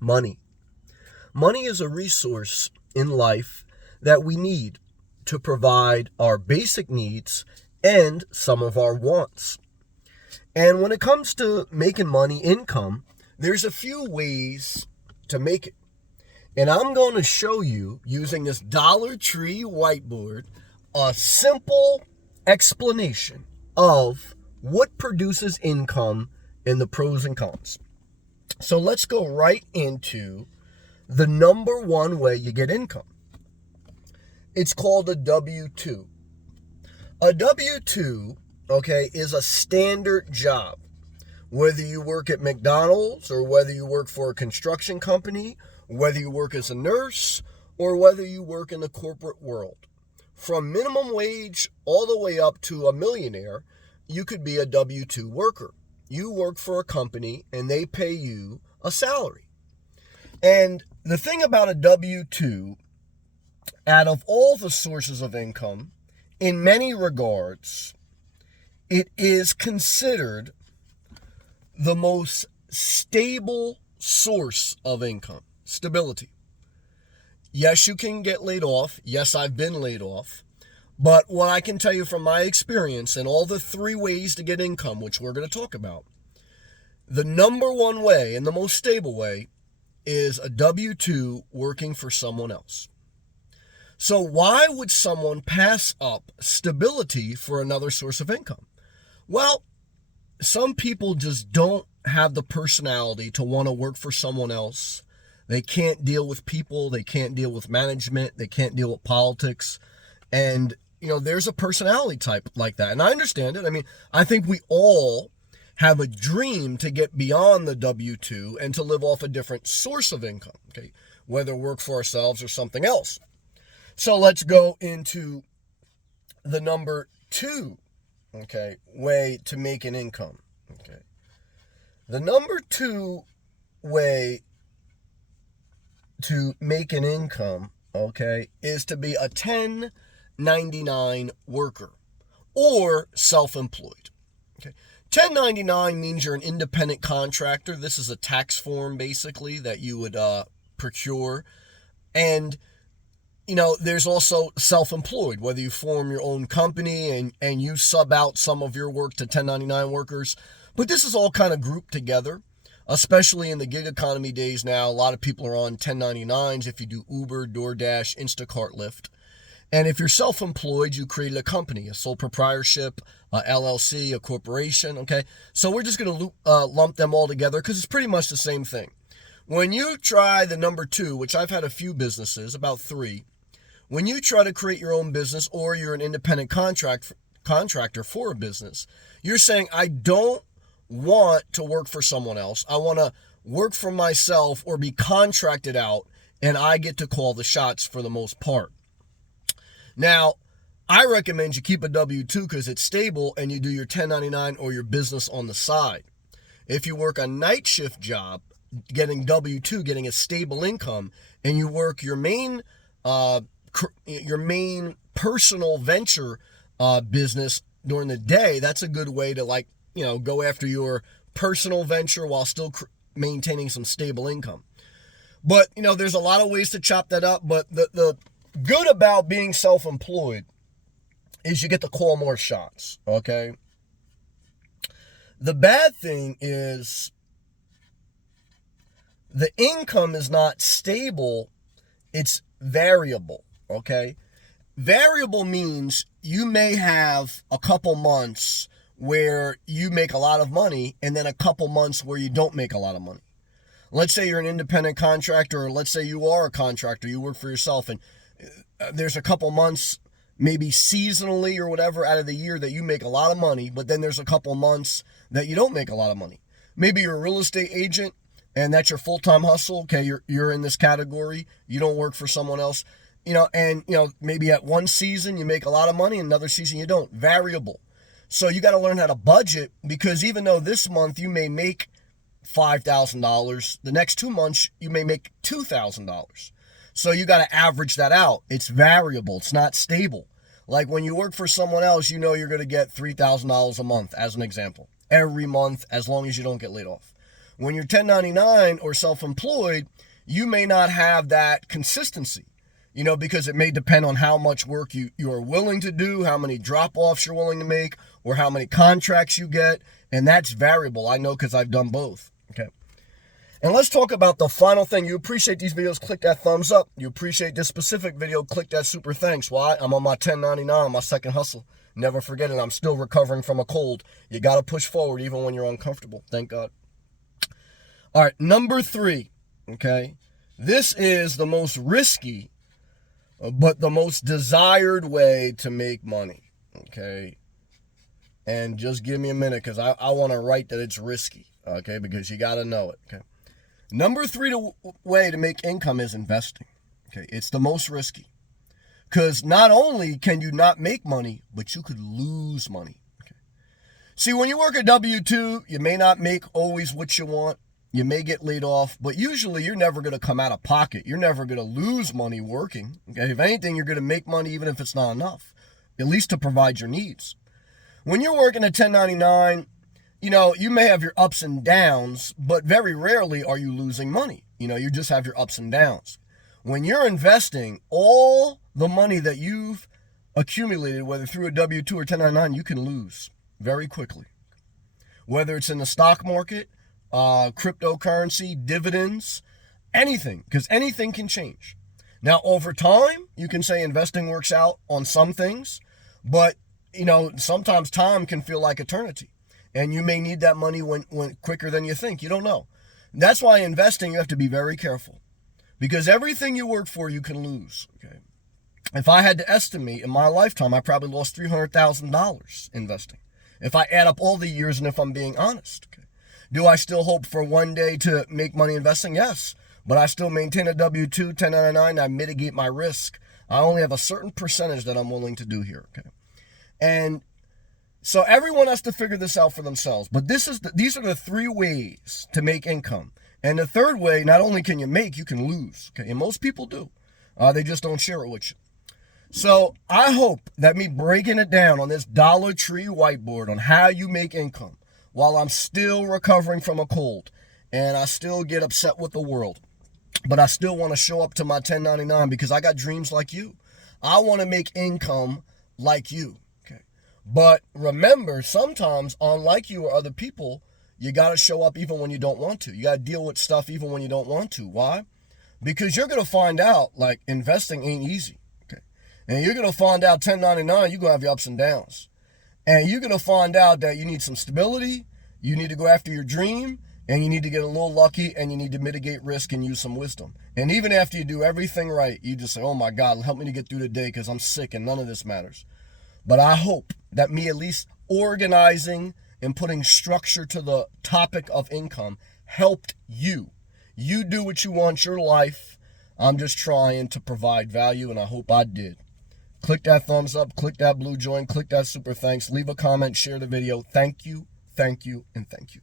money. Money is a resource in life that we need to provide our basic needs and some of our wants. And when it comes to making money, income, there's a few ways to make it. And I'm going to show you, using this Dollar Tree whiteboard, a simple explanation of what produces income and the pros and cons. So let's go right into the number one way you get income. It's called a W-2. A W-2, is a standard job. Whether you work at McDonald's or whether you work for a construction company, whether you work as a nurse or whether you work in the corporate world. From minimum wage all the way up to a millionaire, you could be a W-2 worker. You work for a company and they pay you a salary. And the thing about a W-2, out of all the sources of income, in many regards, it is considered the most stable source of income. Stability. Yes, you can get laid off. Yes, I've been laid off. But what I can tell you from my experience and all the three ways to get income, which we're going to talk about, the number one way and the most stable way is a W-2 working for someone else. So why would someone pass up stability for another source of income? Well, some people just don't have the personality to want to work for someone else. They can't deal with people. They can't deal with management. They can't deal with politics. And, there's a personality type like that. And I understand it. I mean, I think we all have a dream to get beyond the W-2 and to live off a different source of income, whether work for ourselves or something else. So let's go into the number two, way to make an income. The number two way to make an income, is to be a 1099 worker or self-employed. 1099 means you're an independent contractor. This is a tax form, basically, that you would procure. And there's also self-employed, whether you form your own company and you sub out some of your work to 1099 workers. But this is all kind of grouped together, especially in the gig economy days now. A lot of people are on 1099s if you do Uber, DoorDash, Instacart, Lyft. And if you're self-employed, you created a company, a sole proprietorship, a LLC, a corporation, So we're just going to lump them all together because it's pretty much the same thing. When you try the number two, which I've had a few businesses, about 3, when you try to create your own business or you're an independent contractor for a business, you're saying, I don't want to work for someone else. I want to work for myself or be contracted out, and I get to call the shots for the most part. Now, I recommend you keep a W-2 because it's stable and you do your 1099 or your business on the side. If you work a night shift job, getting W-2, getting a stable income, and you work your main personal venture business during the day, that's a good way to go after your personal venture while still maintaining some stable income. But, there's a lot of ways to chop that up. But the good about being self-employed is you get to call more shots, The bad thing is the income is not stable, it's variable, Variable means you may have a couple months where you make a lot of money and then a couple months where you don't make a lot of money. Let's say you're an independent contractor, or let's say you are a contractor, you work for yourself, and there's a couple months, maybe seasonally or whatever, out of the year that you make a lot of money, but then there's a couple months that you don't make a lot of money. Maybe you're a real estate agent and that's your full-time hustle. You're in this category. You don't work for someone else. Maybe at one season you make a lot of money, another season you don't. Variable. So you got to learn how to budget, because even though this month you may make $5,000, the next 2 months you may make $2,000. So you got to average that out. It's variable. It's not stable. Like when you work for someone else, you're going to get $3,000 a month, as an example, every month, as long as you don't get laid off. When you're 1099 or self-employed, you may not have that consistency, because it may depend on how much work you're willing to do, how many drop-offs you're willing to make, or how many contracts you get, and that's variable. I know because I've done both. Okay. And let's talk about the final thing. You appreciate these videos, click that thumbs up. You appreciate this specific video, click that super thanks. Why? I'm on my 1099, my second hustle. Never forget it. I'm still recovering from a cold. You got to push forward even when you're uncomfortable. Thank God. All right, number 3, okay? This is the most risky, but the most desired way to make money, okay? And just give me a minute because I want to write that it's risky, okay? Because you got to know it, okay? Number 3 way to make income is investing, okay? It's the most risky because not only can you not make money, but you could lose money, okay? See, when you work a W-2, you may not make always what you want. You may get laid off, but usually you're never going to come out of pocket. You're never going to lose money working, okay? If anything, you're going to make money even if it's not enough, at least to provide your needs. When you're working a 1099, you may have your ups and downs, but very rarely are you losing money. You just have your ups and downs. When you're investing, all the money that you've accumulated, whether through a W-2 or 1099, you can lose very quickly. Whether it's in the stock market, cryptocurrency, dividends, anything, because anything can change. Now, over time, you can say investing works out on some things, but, sometimes time can feel like eternity. And you may need that money when quicker than you think. You don't know. That's why investing, you have to be very careful. Because everything you work for, you can lose. Okay. If I had to estimate, in my lifetime, I probably lost $300,000 investing. If I add up all the years and if I'm being honest. Okay. Do I still hope for one day to make money investing? Yes. But I still maintain a W-2, 1099. I mitigate my risk. I only have a certain percentage that I'm willing to do here. Okay. And so everyone has to figure this out for themselves. But these are the 3 ways to make income. And the third way, not only can you make, you can lose. Okay, and most people do. They just don't share it with you. So I hope that me breaking it down on this Dollar Tree whiteboard on how you make income while I'm still recovering from a cold and I still get upset with the world, but I still want to show up to my 1099 because I got dreams like you. I want to make income like you. But remember, sometimes, unlike you or other people, you got to show up even when you don't want to. You got to deal with stuff even when you don't want to. Why? Because you're going to find out, like, investing ain't easy. Okay. And you're going to find out 1099, you're going to have your ups and downs. And you're going to find out that you need some stability, you need to go after your dream, and you need to get a little lucky, and you need to mitigate risk and use some wisdom. And even after you do everything right, you just say, oh my God, help me to get through the day because I'm sick and none of this matters. But I hope that me at least organizing and putting structure to the topic of income helped you. You do what you want your life. I'm just trying to provide value, and I hope I did. Click that thumbs up, click that blue join, click that super thanks, leave a comment, share the video. Thank you, and thank you.